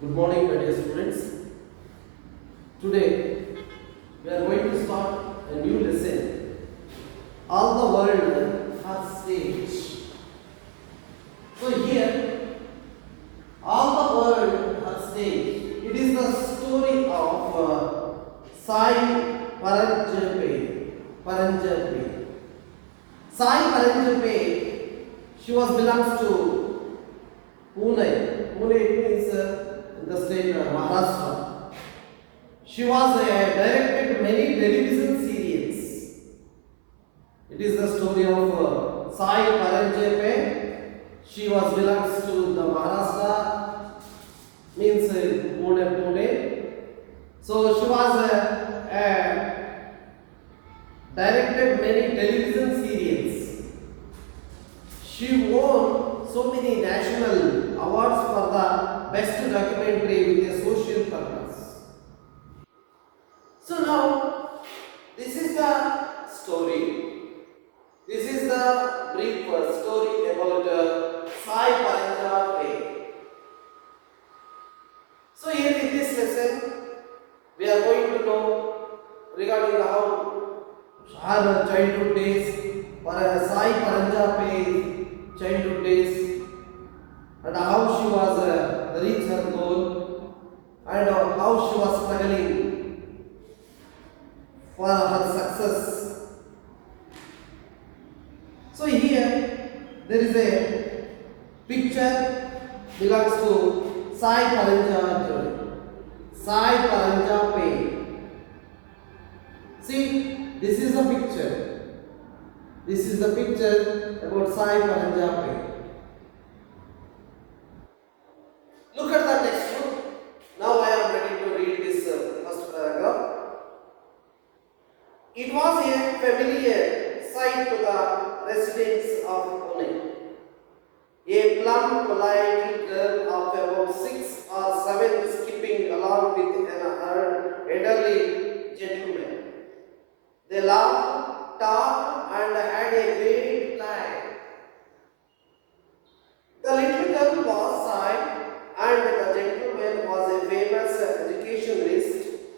Good morning, my dear students. Today we are going to start a new lesson. All the world has stage. So here, all the world has stage. It is the story of Sai Paranjape. Paranjape. Sai Paranjape. She was belongs to Pune. Pune means the state of Maharashtra. She was directed many television serials. It is the story of Sai Paranjape. She was belongs to the Maharashtra, means Pune. So she was directed many television serials. She won so many national awards for the best documentary with a social purpose. So now, this is the story. This is the brief story about Sai Paranjape. So here in this lesson, we are going to know regarding how her childhood days, Sai Paranjape childhood days, and how she was reached her goal, and how she was struggling for her success. So here there is a picture belongs to Sai Paranjape. Sai Paranjape. See, this is the picture. This is the picture about Sai Paranjape. Look at the textbook. Now I am ready to read this first paragraph. It was a familiar sight to the residents of Pune. A plump, polite girl of about 6 or 7 skipping along with an elderly gentleman. They laughed, talked, and had a great time. The little girl was Sai, and the gentleman was a famous educationalist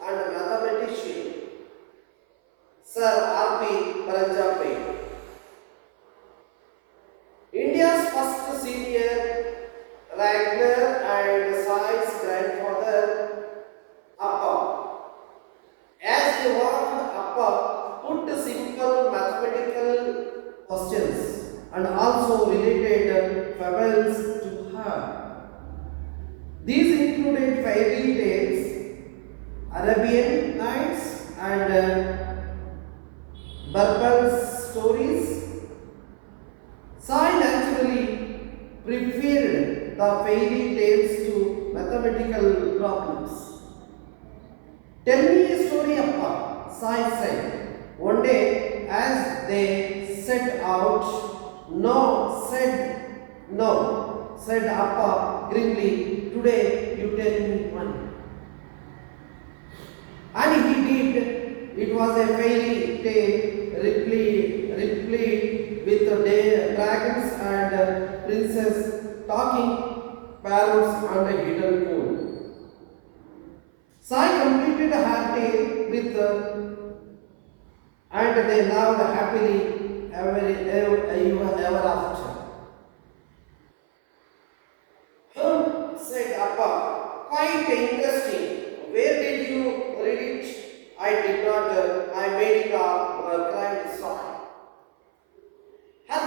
and mathematician, Sir R.P. Paranjape. India's first senior wrangler and Sai's grandfather, Appa. As they walked, Appa put simple mathematical questions and also related fables to her. These included fairy tales, Arabian Nights, and Birbal stories. Sai naturally preferred the fairy tales to mathematical problems. Tell me a story, Appa, Sai said. One day, as they set out, no, said Appa grimly. Today you tell me one. And he did. It was a fairy tale replete with dragons and princess, talking parrots and a hidden pool. Sai completed her tale with and they loved happily ever after. Said Appa, quite interesting. Where did you read it? I did not, I made it up, cried Sai. Her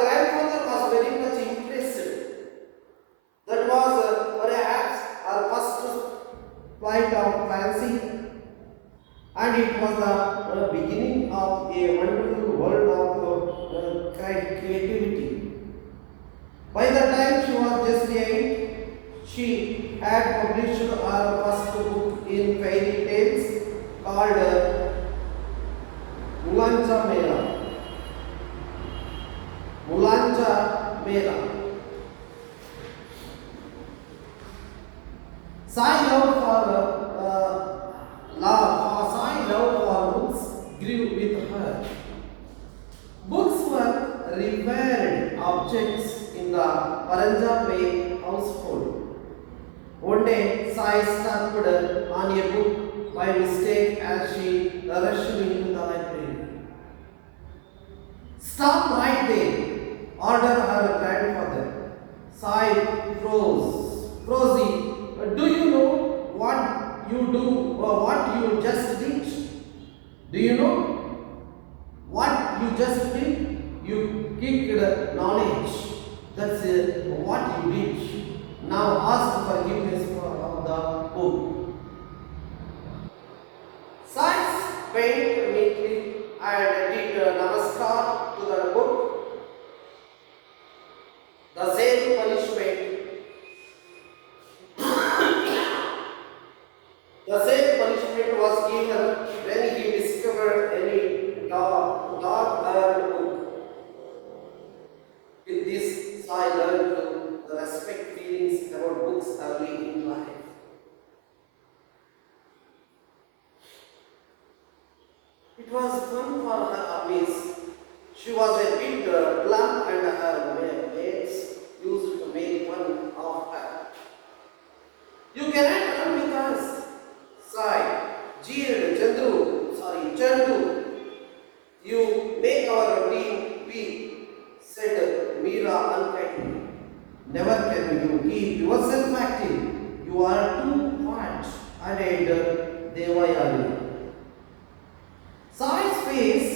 grandfather was very much impressed. That was perhaps her first flight of fancy, and it was the beginning of a wonderful world of creativity. By the time she was just 8, she had published her first book in fairy tales called Mulancha Mela. Mulancha Mela. Sai love for books grew with her. Books were revered objects in the Paranjape household. One day, Sai stumbled on a book by mistake as she rushed into the library. Stop right there, ordered her grandfather. Sai froze. Do you know what you do or what you just did? Do you know what you just did? You kicked knowledge. That's what you did. Now ask forgiveness of the book. Science went neatly and did namaskar to the book. The same punishment, was given when he discovered any dark book. With this, I learned to respect feelings about books early in life. It was fun for her miss. She was a bit plump and her mates used to make fun of her. You cannot come with us. Sighed, jeered Chandu. You make our routine weak, said Meera unkindly. Never can you keep yourself active. You are too fat, added Devayani. Sai's face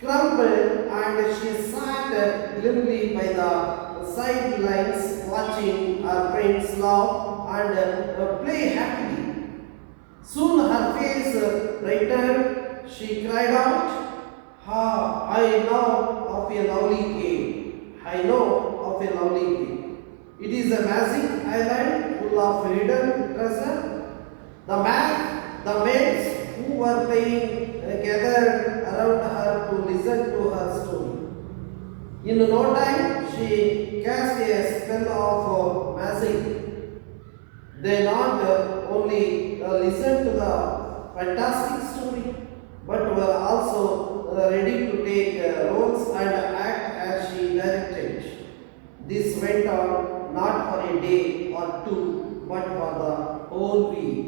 crumpled and she sat limply by the sidelines watching her friends laugh and play happily. Soon her face brightened. She cried out, I know of a lovely game. I know of a lovely game. It is a magic island full of hidden treasure. The mates who were playing gathered around her to listen to her story. In no time, she cast a spell of magic. They not only listened to the fantastic story, but were also ready to take roles and act as she directed. This went on not for a day or two, but for the whole week.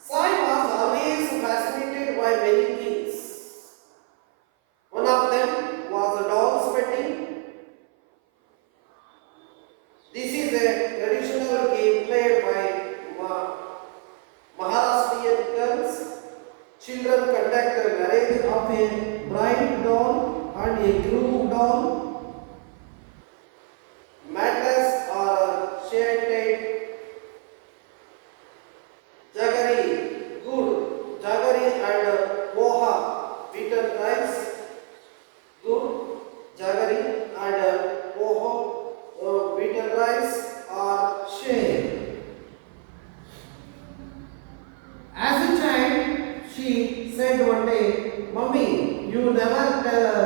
Sai was always fascinated by many things. One of them was a doll spetting. This is a traditional game played by Maharashtrian girls. Children conduct the marriage of a bride doll and a groom doll. Matters are chanted. Jaggery and poha, beaten rice. Good, jaggery and poha, beaten rice are shared. As a child, she said one day, Mummy, you never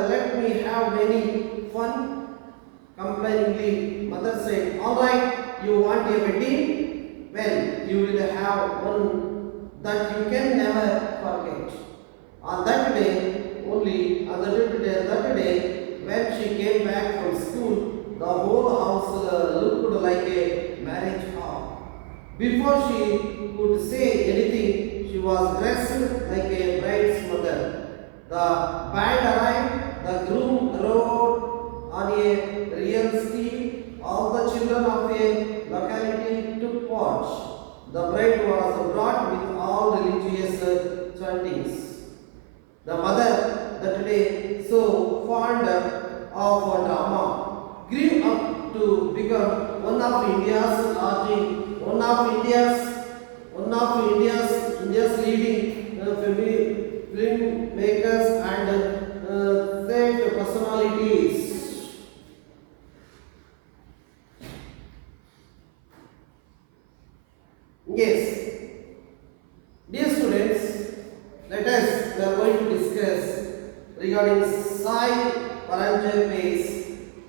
let me have any fun. Complainingly, mother said, Alright, you want a wedding? Well, you will have one that you can never forget. On that day, when she came back from school, the whole house looked like a marriage hall. Before she could say anything, she was dressed like a bride's mother. The band arrived, the groom rode on a real steed, all the children of a locality took part. The bride was brought with all religious chantings. The mother, that day so fond of drama, grew up to become one of India's leading film makers and great personalities. Yes, dear students, we are going to discuss regarding Sai Paranjap's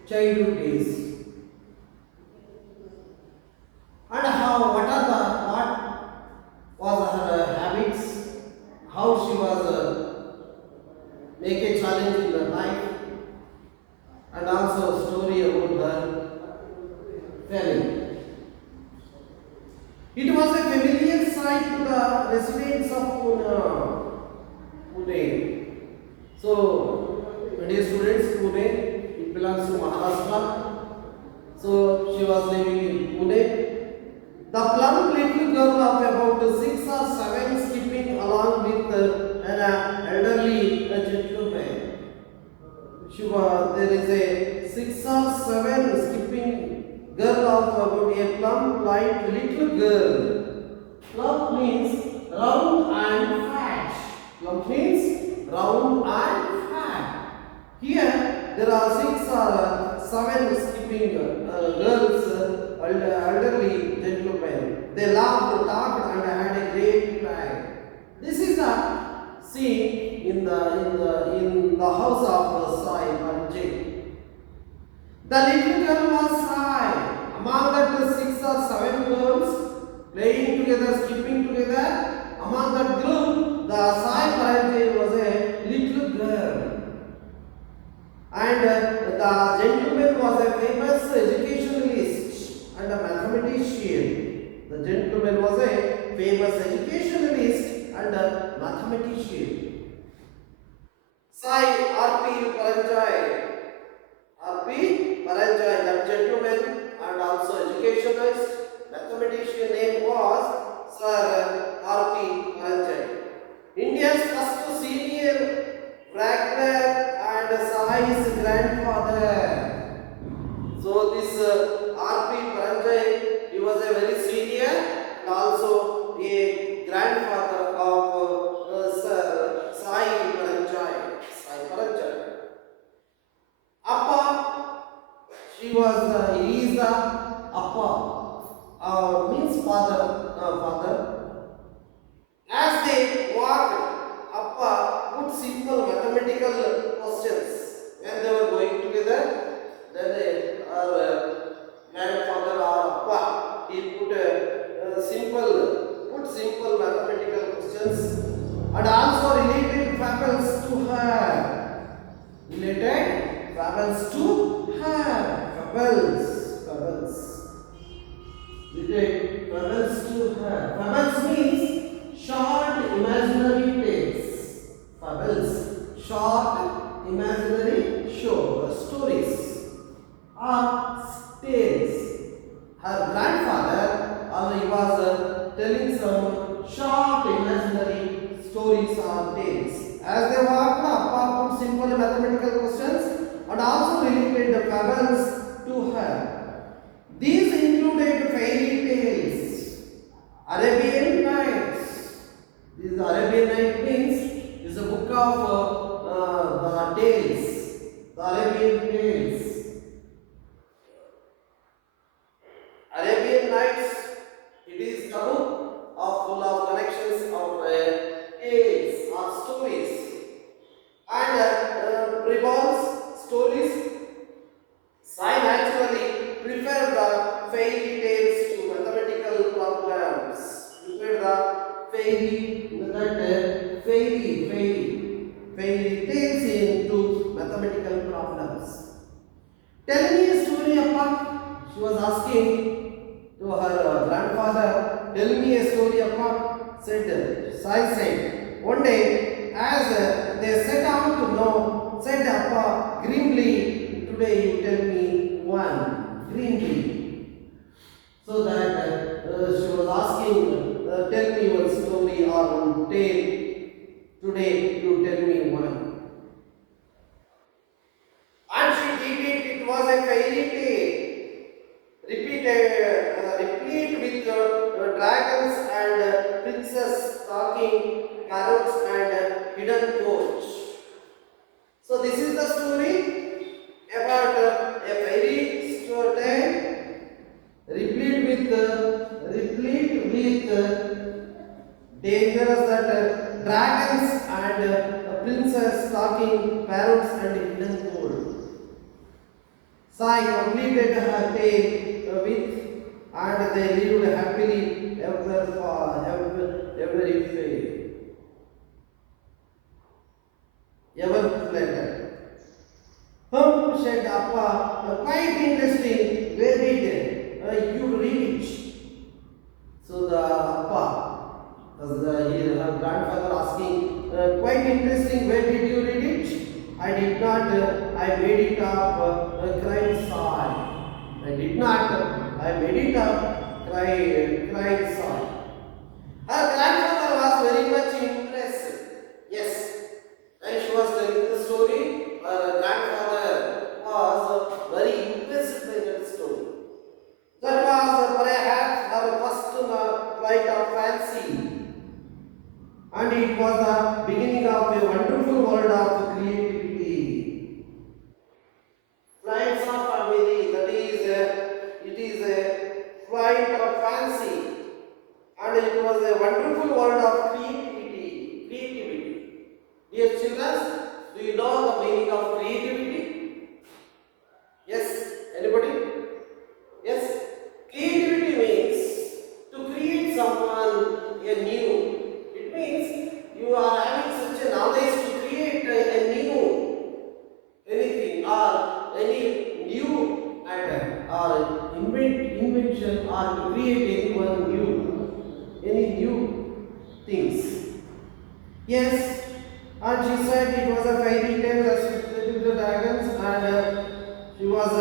childhood days and what was her habits, how she was make a challenge in her life, and also a story about her family. residents of Pune. So, dear students, Pune, it belongs to Maharashtra. So, she was living in Pune. The plump little girl of about 6 or 7 skipping along with an elderly gentleman. There is a 6 or 7 skipping girl of about a plump light little girl. Plump means round and fat. Plump means round and fat. Here there are 6 or 7 skipping girls, elderly gentlemen. They laughed, talked, and had a great time. This is the scene in the house of Sai Panjay. The little girl was Sai. Among that 6 or 7 girls playing together, skipping together, among that group, the Sai Panjay was a little girl. And the gentleman was a famous educationalist and a mathematician. The gentleman was a famous educationalist and a mathematician. Sai R.P. Paranjay. R.P. Paranjay, that gentleman and also educationalist, mathematician name was Sir R.P. Paranjay. India's first senior Wagner and Sai's grandfather. So this R.P. Paranjay, he was a very senior and also a grandfather of Sir Sai Paranjay. Sai Paranjay. Appa, he is the Appa, means father. As they walked, Appa put simple mathematical questions. When they were going together, then our grandfather or Appa, he put simple mathematical questions and also related fables to her. Related fables to her. Fables. Related fables to her. Fables means short imaginary tales. Fables, short imaginary stories or tales. Her grandfather he was telling some short imaginary stories or tales. As they walked, Appa put simple mathematical questions and also related the fables to her. These included fairy tales, Arabian Nights. This Arabian Night means is a book of the tales, the Arabian tales. Arabian Nights, it is a book full of connections of tales or stories and revolves stories. Sai naturally prefer the fairy tales to mathematical problems. Prefer the fairy tales into mathematical problems. Tell me a story, Appa. She was asking to her grandfather. Tell me a story, Appa. Sai said. One day, as they set out to know, said Appa grimly, today you tell me one. Grimly. So that she was asking, tell me one story or one tale. Today you tell me one. And she did it. It was a fairy tale. Replete with dragons and princess talking, carrots and hidden torch. So this is the story about a fairy tale replete with dangerous that dragons and a princess talking, parrots and hidden gold. Sai completed her tale with and they lived happily ever later. Said Appa, quite interesting. Where did you read it? So the Appa, as the I made it up, cried sigh. I did not, I made it up, cried sigh. Her grandfather was very much impressed. Yes, when she was telling the story, her grandfather was very impressed by that story. That was perhaps her first flight of fancy, and it was the beginning of a wonderful world of creativity. Flights of family, that is, it is a flight of fancy, and it was a wonderful world of creativity. Creativity. Dear children, do you know the meaning of creativity? Yes, anybody? Yes, creativity means to create someone a new. It means you are having such a knowledge to create a new anything or any new item or invention or to create anyone new, any new things. Yes, and she said it was a fairy tale respected to the dragons, and she was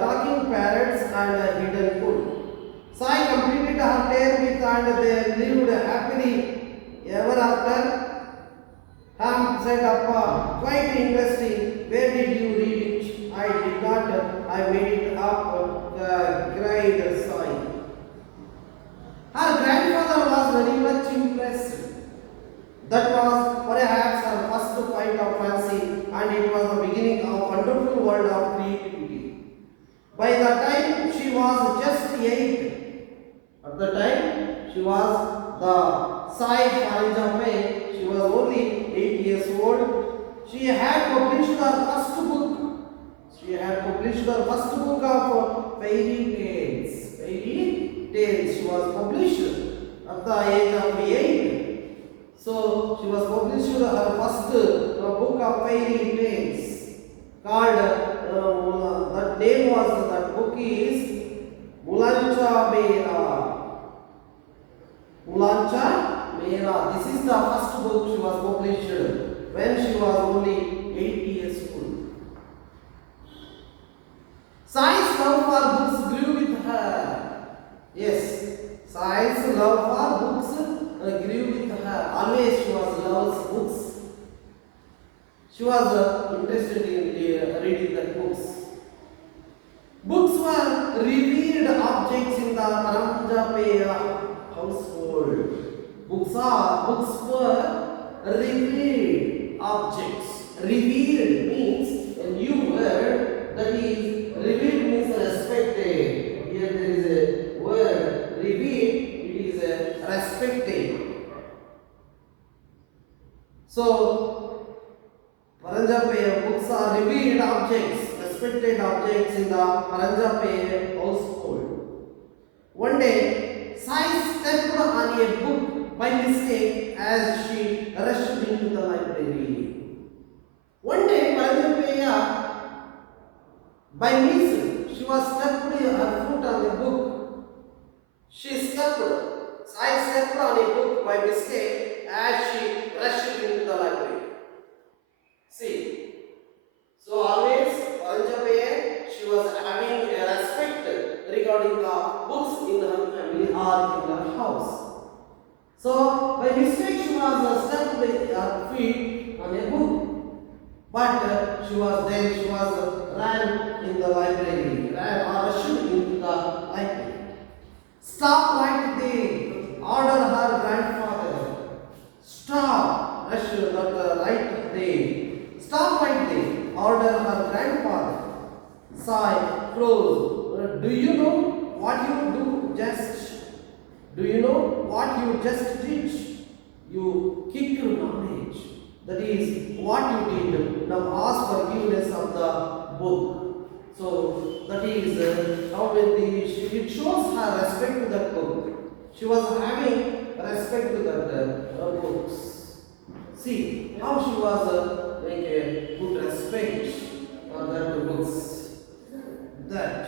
talking parrots and hidden food. Sai completed her tale with and they lived happily ever after. Ham said, Appa, quite interesting. Where did you read it? I did not. I made it up, cried Sai. Her grandfather was very much impressed. That was perhaps her first flight of fancy, and it was the beginning of a wonderful world of creativity. By the time she was just 8, at the time she was the Sai Parijame, she was only 8 years old. She had published her first book. She had published her first book of fairy tales. Fairy tales. She was published at the age of 8. So she was published her first book of fairy tales called that name was that book is Mulancha Mera. Mulancha Mera. This is the first book she was published when she was only 8 years old. Sai's love for books grew with her. Yes, Sai's love for books grew with her. Always she was loves books. She was interested in reading the books. Books were revered objects in the Paranjapeya household. Books were revered objects. Revered means a new word, that is, revered means respected. Here there is a word, revered, it is respected. So, Paranjapeya books are revered objects, respected objects in the Paranjapeya household. One day, Sai stepped on a book by mistake as she rushed into the library. One day, Paranjapeya, by mistake, she was stepped her foot on a book. Sai stepped on a book by mistake as she rushed into the library. See, so always Paranjapeya, she was having a respect regarding the books in her family or in her house. So by mistake she was stepped with her feet on a book, but she was ran in the library, ran or rushed into the library. Stop right there, ordered her grandfather. Stop, rush that right there. Stop right there, ordered her grandfather. Sai close. Do you know what you do just? Do you know what you just did? You kicked knowledge. That is what you did. Now ask forgiveness of the book. So that is how it shows her respect to that book. She was having respect to that books. See how she was like a good respect for that books. That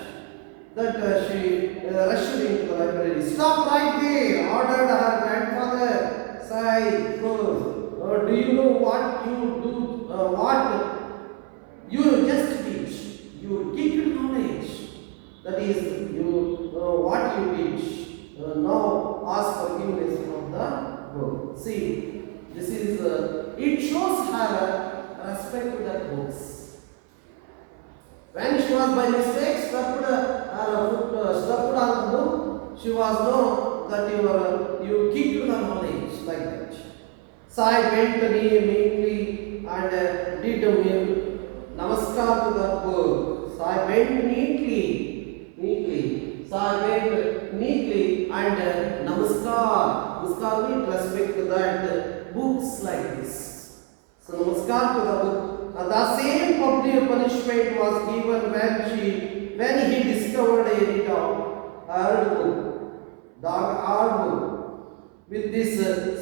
she rushed into the library. Stop right there, ordered her grandfather. Sai, close. Do you know what you do? You just teach. You teach knowledge. That is, you what you teach. Now ask forgiveness from the book. See, this is it shows her respect to the books. When she was by mistake stepped her foot stepped on the book, she was know that you keep to the knowledge like that. Sai went meekly and did namaskar to the book. Sai went neatly. Sai went neatly and namaskar. Namaskar means respect to that books like this. So namaskar to the book. The same public punishment was given when he discovered a dog book. With this,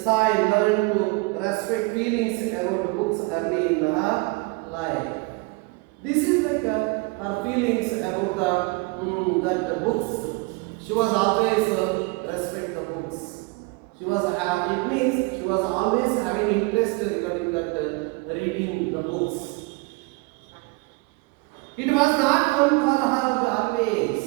Sai learned to respect feelings about books early in her life. This is like her feelings about the books. She was always respect the books. It means she was always having interest regarding that reading the books. It was not fun for her always.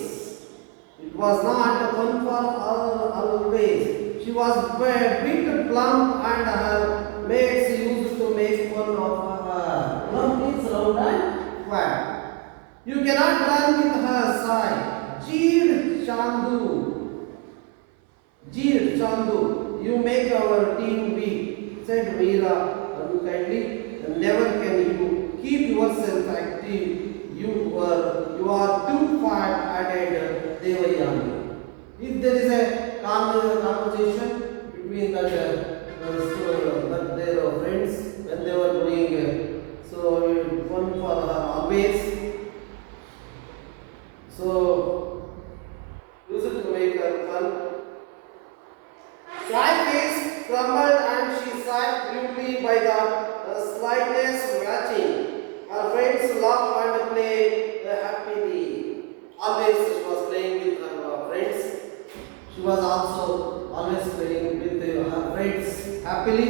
It was not fun for her always. She was bit plump and her mates used to make fun of her. Plump means round and fat. You cannot run with her side. Jeered Chandu, you make our team weak, said Meera unkindly. Never can you keep yourself active. You are too fat, added Devayani. If there is a conversation between their friends when they were doing one for her always. So use it to make her fun. Shy's face crumbled and she sat grimly by the slightest watching. Her friends laughed and played happily. Always she was playing with her friends. She was also always playing with her friends happily.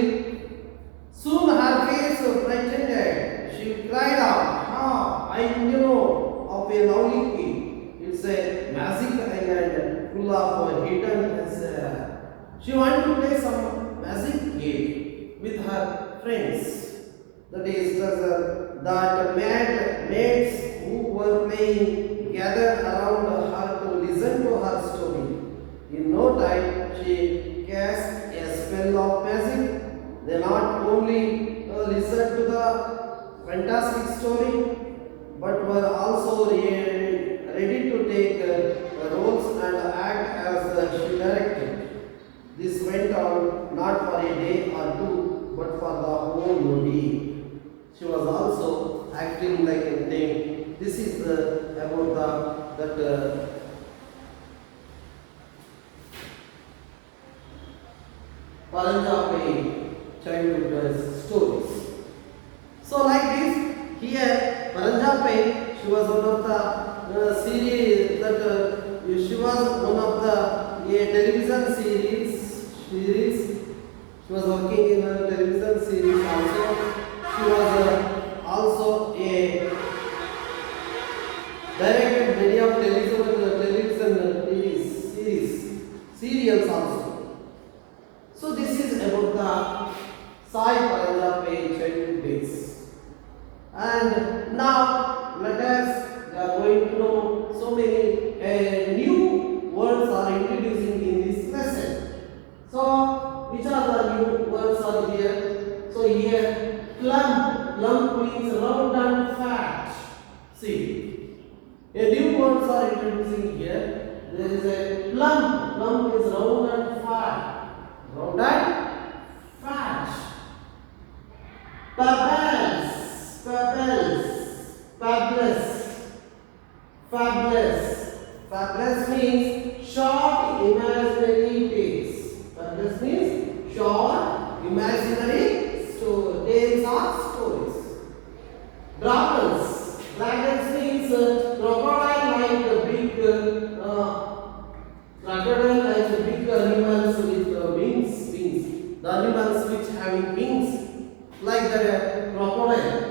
Soon her face brightened. She cried out, I know of a lovely king. It's a magic island full of hidden treasure. She wanted to play some magic game with her friends. That is, that mates who were playing gathered around her to listen to her story. In no time, she cast a spell of magic. They not only listened to the fantastic story, but were also ready to take roles and act as she directed. This went on not for a day or two, but for the whole week. She was also acting like a thing. This is about that Paranjape childhood stories. So like this, here Paranjape, she was one of the series that she was one of the television series. She was working in a television series also. She was also a directed many of television serials also. So this is about the Sai Paranjape childhood days. And now let us we are going to know so many new words are introducing in this lesson. So which are the new words are here? So here plump means round and fat. See, a new words are introducing here. There is a plump is round and fat. Round and fat. Fabulous means short imaginary tales. Fabulous means short imaginary tales or stories. Dragons means crocodile like the big animals with wings. The animals which having wings like the crocodile.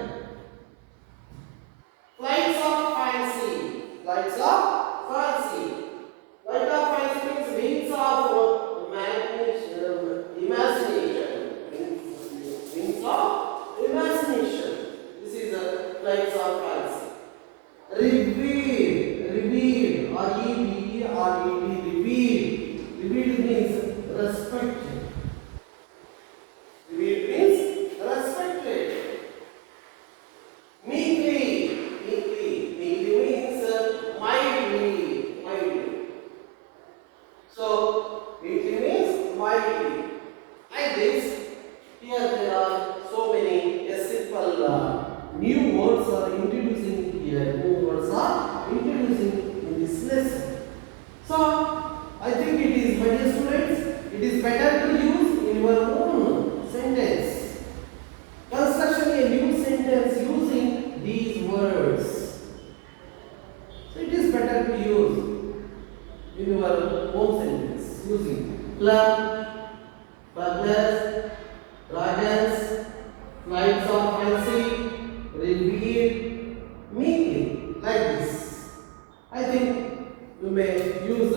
club, burglars, dragons, flights of fancy, reveal, meekly, like this. I think you may use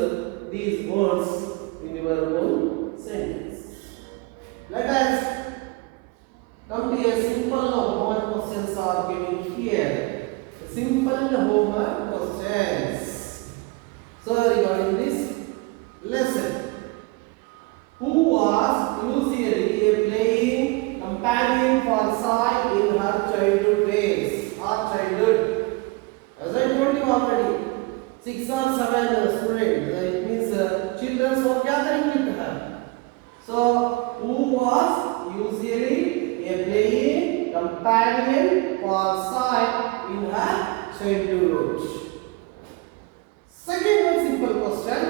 these words in your own sentence. Let us come to a simple homework questions are given here. Simple homework questions. So regarding this lesson, who was usually a playing companion for Sai in her childhood days or childhood? As I told you already, 6 or 7 students, it means children were gathering with her. So, who was usually a playing companion for Sai in her childhood? Second one simple question.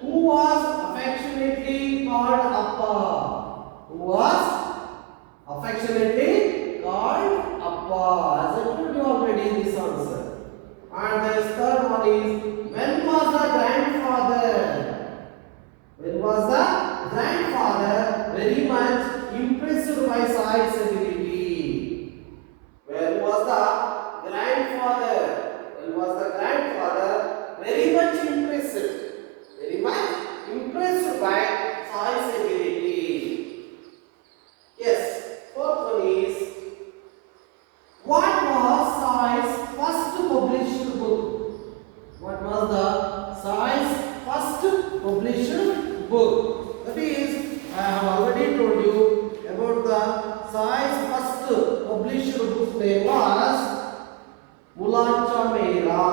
Who was affectionately called Appa? Who was affectionately called Appa? As I told you already this answer. And the third one is, when was the grandfather? When was the grandfather very much impressed by Sai's ability? When was the grandfather? When was the grandfather very much impressed? Very much impressed by Sai's ability. Yes, fourth one is, what was Sai's first published book? What was the Sai's first published book? That is, I have already told you about the Sai's first published book name was Mulancha Mera.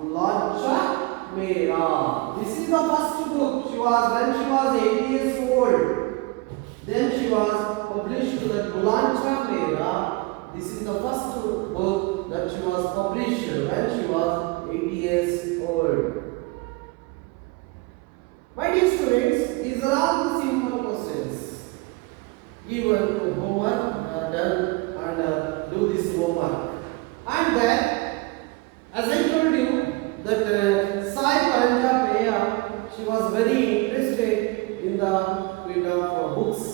Mulancha Mera. This is the first book. She was when she was 8 years old. Then she was published that Mulancha Mera. This is the first book that she was published when she was 8 years old. My dear students, these are all the simple questions given to homework done and do this homework. And then, as I told you, that Sai Paranja Peya, she was very interested in the field of books,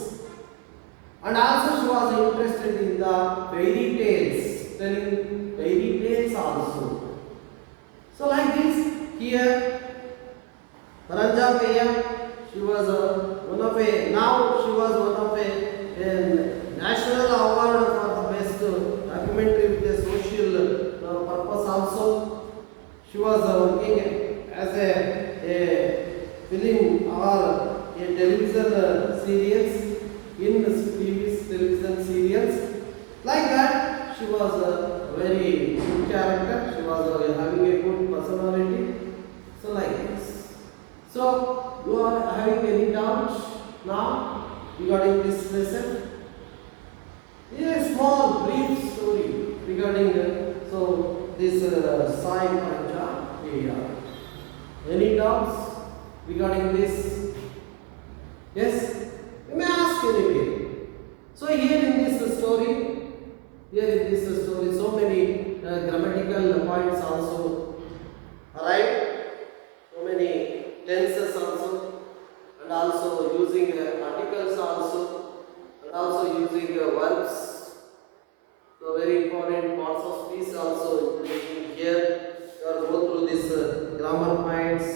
and also she was interested in the fairy tales, telling fairy tales also. So like this, here Paranja Peya, she was now she was one of a national award for the best documentary with a social purpose also. She was working as a film or a television serials, in TV television serials. Like that, she was a very good character. She was having a good personality. So like this. So you are having any doubts now regarding this lesson? Here is a small brief story regarding this Sai Paranja Peya. Any doubts regarding this? Yes? You may ask anyway. So here in this story, so many grammatical points also arrive, so many tenses also, and also using articles also, and also using verbs. So very important parts of speech also including here. You are go through this grammar points.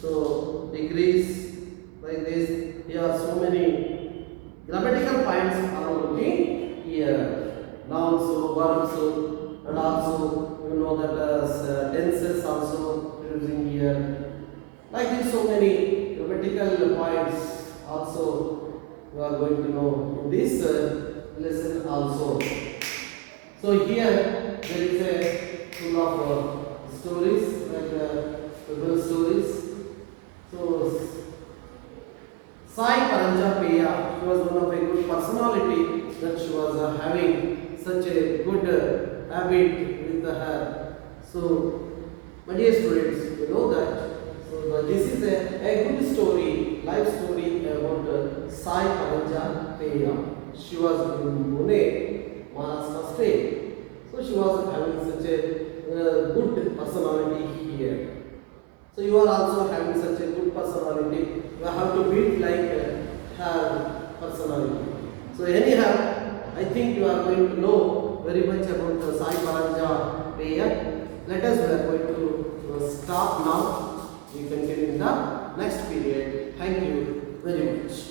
So degrees like this. Here are so many grammatical points are looking here. Nouns, verbs, and also you know that tenses also using here. Like this, so many grammatical points also you are going to know in this lesson also. So here there is a full of stories, like Bible stories. So Sai Paranja Peya, she was one of a good personality, that she was having such a good habit with her. So my dear students, you know that. So this is a good story, life story about Sai Paranja Peya. She was in Pune, Maharashtra state. So she was having such a good personality here. So you are also having such a good personality. You have to anyhow, I think you are going to know very much about the Sai Paranja prayer. Let us, we are going to stop now. We continue in the next period. Thank you very much.